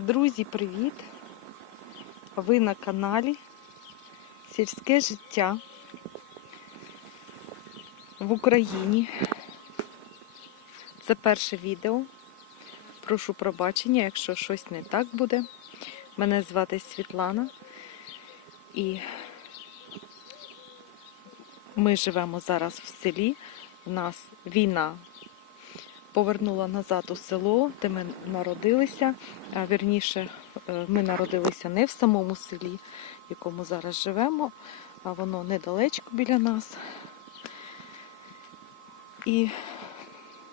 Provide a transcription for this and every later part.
Друзі, привіт! Ви на каналі Сільське життя в Україні. Це перше відео. Прошу пробачення, якщо щось не так буде. Мене звати Світлана і ми живемо зараз в селі. У нас війна повернула назад у село, де ми народилися. А вірніше, е, ми народилися не в самому селі, в якому зараз живемо, а воно недалечко біля нас. І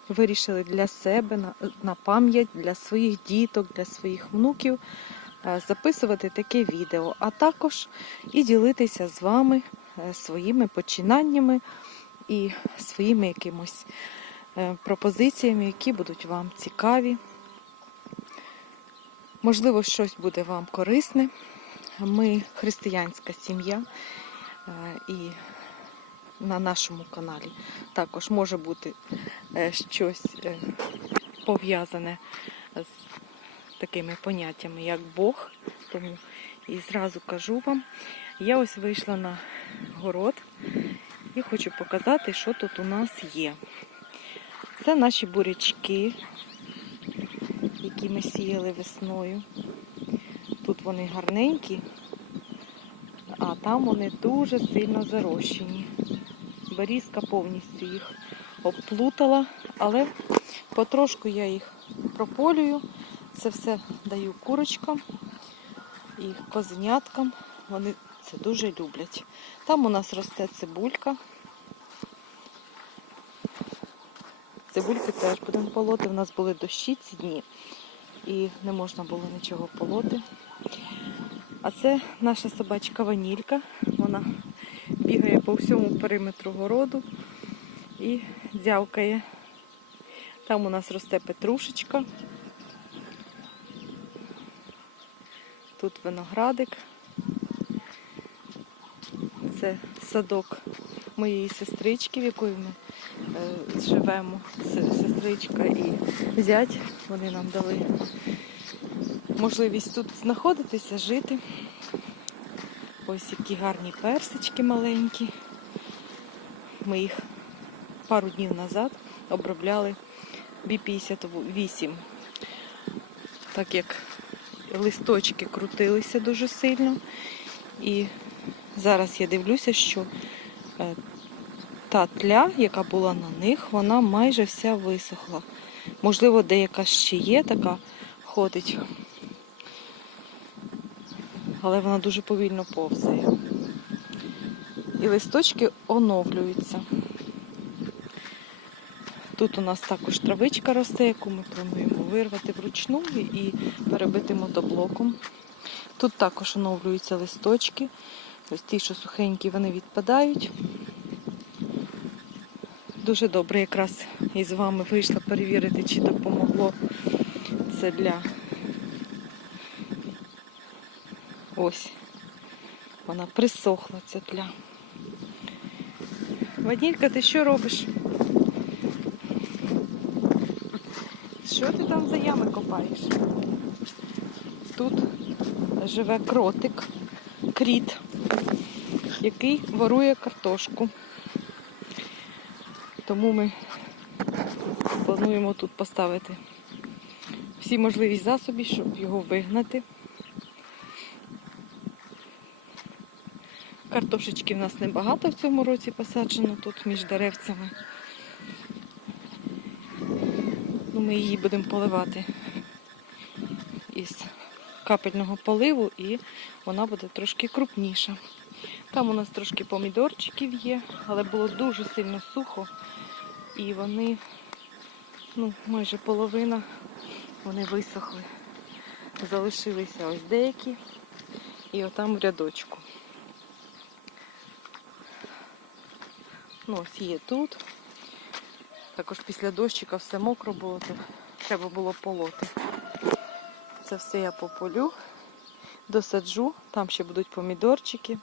вирішили для себе на, на пам'ять, для своїх діток, для своїх внуків е, записувати таке відео, а також і ділитися з вами е, своїми починаннями і своїми якимось пропозиціями, які будуть вам цікаві. Можливо, щось буде вам корисне. Ми християнська сім'я, е, і на нашому каналі також може бути е, щось е, пов'язане з такими поняттями, як Бог. Тому і зразу кажу вам, я ось вийшла на город і хочу показати, що тут у нас є. Це наші бурячки, які ми сіяли весною. Тут вони гарненькі, а там вони дуже сильно зарощені. Берізка повністю їх обплутала, але потрошку я їх прополюю. Це все даю курочкам і козеняткам. Вони це дуже люблять. Там у нас росте цибулька. Цибульки теж будемо полоти. У нас були дощі ці дні і не можна було нічого полоти. А це наша собачка Ванілька. Вона бігає по всьому периметру городу і дзявкає. Там у нас росте петрушечка. Тут виноградик. Це садок моєї сестрички, в якої ми живемо. Сестричка і зять. Вони нам дали можливість тут знаходитися, жити. Ось які гарні персички маленькі. Ми їх пару днів назад обробляли B58. Так як листочки крутилися дуже сильно. І зараз я дивлюся, що е, та тля, яка була на них, вона майже вся висохла. Можливо, деяка ще є така ходить, але вона дуже повільно повзає. І листочки оновлюються. Тут у нас також травичка росте, яку ми плануємо вирвати вручну і перебити мотоблоком. Тут також оновлюються листочки. Ось ті, що сухенькі, вони відпадають. Дуже добре якраз із вами вийшла перевірити, чи допомогло це для ось. Вона присохла ця тля. Ванілька, ти що робиш? Що ти там за ями копаєш? Тут живе кротик, кріт, який ворує картошку. Тому ми плануємо тут поставити всі можливі засоби, щоб його вигнати. Картошечки в нас небагато в цьому році посаджено тут між деревцями. Ну, ми її будемо поливати із капельного поливу і вона буде трошки крупніша. Там у нас трошки помідорчиків є, але було дуже сильно сухо. І вони, ну, майже половина, вони висохли. Залишилися ось деякі. І отам в рядочку. Ну, ось є тут. Також після дощика все мокро було, то треба було полоти. Це все я пополю, досаджу, там ще будуть помідорчики.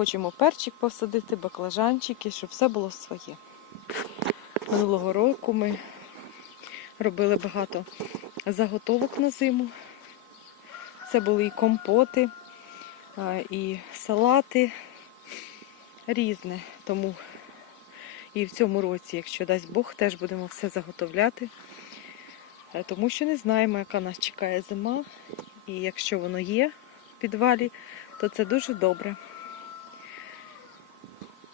Хочемо перчик посадити, баклажанчики, щоб все було своє. Минулого року ми робили багато заготовок на зиму. Це були і компоти, і салати різне. Тому і в цьому році, якщо дасть Бог, теж будемо все заготовляти. Е, Тому що не знаємо, яка нас чекає зима. І якщо воно є в підвалі, то це дуже добре.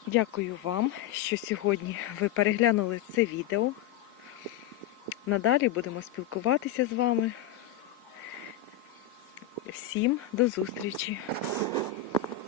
Дякую вам, що сьогодні ви переглянули це відео. Надалі будемо спілкуватися з вами. Всім до зустрічі!